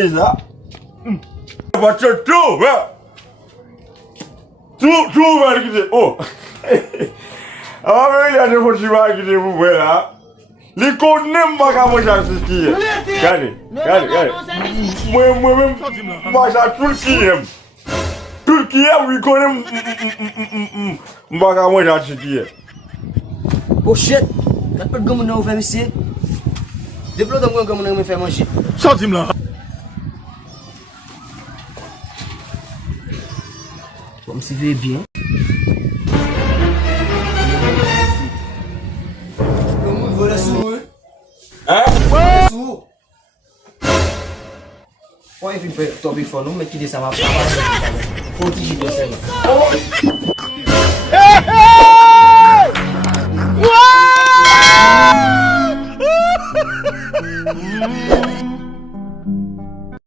is that? But you're two, well. Two, oh. I'm really for you, I get you, well. Li konem baka mwen jan Turkiye. Gade. Mwen jan Turkiye. Turkiye li konem baka mwen jan Turkiye. Oh shit! Kat pat gomun nan ou fè misye? Deplo dan mwen gomun nan mwen fè manje. Sortim là. Comme si veut bien. Gomun vole sou. Hein? Sou. Why if you fè top before nou, men ki de sa ma pa. Faut ti jide se la. Wow!